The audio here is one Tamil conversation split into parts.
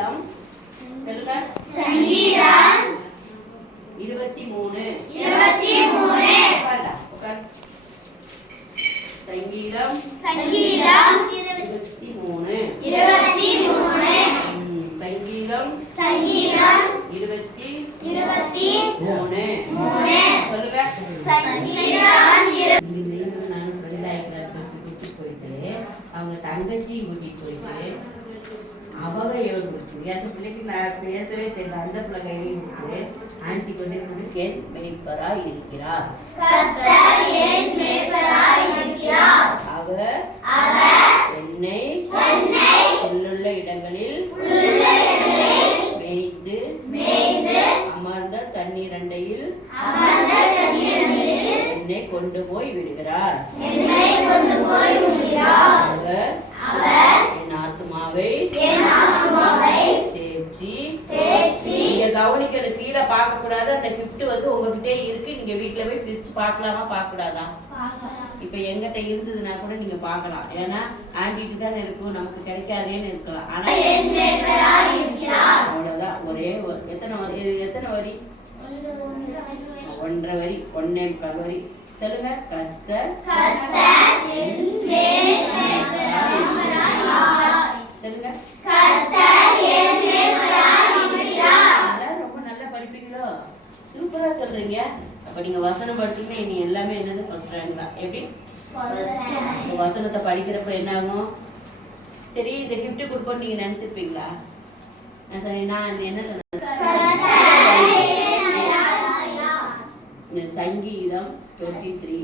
சங்கீதம் சொல்லுங்க. சங்கீதம் 23. உட்கார். சங்கீதம் சங்கீதம் 23. சங்கீதம் சங்கீதம் 23. சொல்லுங்க. சங்கீதம் நானும் ஃப்ரெண்ட் ஆகிக்கலாம் கூட்டிட்டு போயிட்டு அவங்க தங்கச்சி கூட்டிட்டு போயிட்டு அவங்க யோசிச்சு அந்த பிள்ளைக்கு நான் பேசவே தெரியல. அந்த பிள்ளை கையை கொடுத்து ஆண்டி கொண்டு என் மேய்ப்பராய் இருக்கிறார். அவர் என்னை உள்ளுள்ள இடங்களில் மேய்த்து அமர்ந்த தண்ணீர் அண்டையில் என்னை கொண்டு போய் விடுகிறார். அவர் என் ஆத்துமாவை தேற்றி. நீங்க கவனிக்கணும், கீழே பார்க்க கூடாது. அந்த கிஃப்ட் வந்து உங்ககிட்டே இருக்கு. நீங்க வீட்டுல போய் பிரிச்சு பார்க்கலாமா பார்க்க கூடாதா? இப்ப எங்கிட்ட இருந்ததுன்னா கூட நீங்க பார்க்கலாம். ஏன்னா ஆண்டிட்டு தானே இருக்கும், நமக்கு கிடைக்காதேன்னு இருக்கலாம். ஆனா அவ்வளவுதான். ஒரே எத்தனை வரி? 1.5 வரி, 1.25 வரி. சொல்லுங்க. கர்த்தர் சொல்லுங்க. ரொம்ப நல்லா படிப்பீங்களோ? சூப்பரா சொல்றீங்க. அப்ப நீங்க வசனம் படிச்சீங்கன்னா இனி எல்லாமே என்னது ஃபர்ஸ்ட் ரேங்க் தான். எப்படி வசனத்தை படிக்கிறப்ப என்ன ஆகும்? சரி, இந்த கிஃப்ட் கொடுப்போம் நீங்க நினைச்சிருப்பீங்களா? நான் சொன்னேன், நான் என்ன சொன்னேன்? சங்கீதம் 23.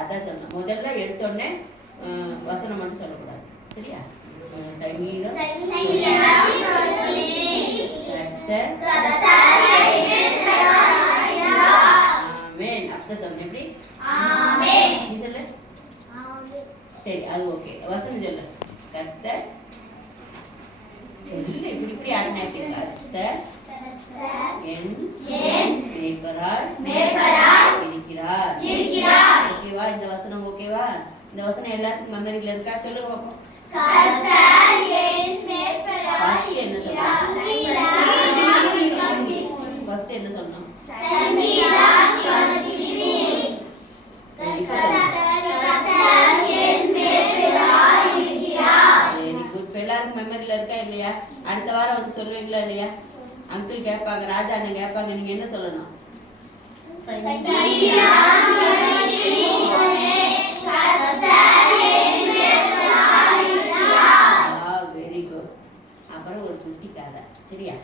அதான் சொன்னேன். முதல்ல எடுத்தோடனே வசனம் மட்டும் சொல்லக்கூடாது. சரியா? சங்கீதம் ஆமென். அப்பதான் சொன்னேன். எப்படி நீ சொல்லு. சரி, அது ஓகே. வசனம் சொல்லு. கர்த்தர் சொல்லு. இப்படி ஆடினாக்கீங்க. கர்த்தர் என் மேய்ப்பராய் இருக்கிறார். ஓகேவா? இந்த வசனம் ஓகேவா? இந்த வசனம் எல்லாத்துக்கும் மெமரியில இருக்கா? சொல்லுங்க பாப்போம். என்ன சொன்னோம்? எல்லாருக்கும் மெமரியில இருக்கா இல்லையா? அடுத்த வாரம் வந்து சொல்லுவீங்களா இல்லையா? அங்கிள் கேட்பாங்க, ராஜா அண்ணன் கேட்பாங்க, நீங்க என்ன சொல்லணும்? Very good. அப்புறம் ஒரு குட்டி கதை. சரியா?